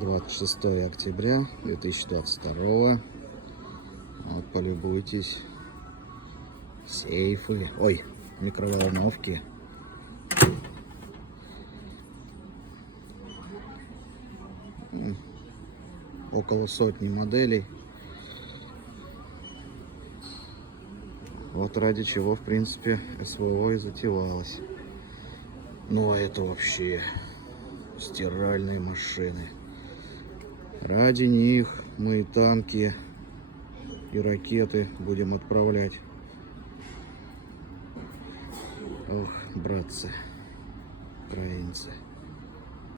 26 октября 2022. Вот, полюбуйтесь. Сейфы. Ой, микроволновки. Около сотни моделей. Вот ради чего, в принципе, СВО и затевалось. Ну, а это вообще стиральные машины. Ради них мы и танки, и ракеты будем отправлять. Ох, братцы, украинцы.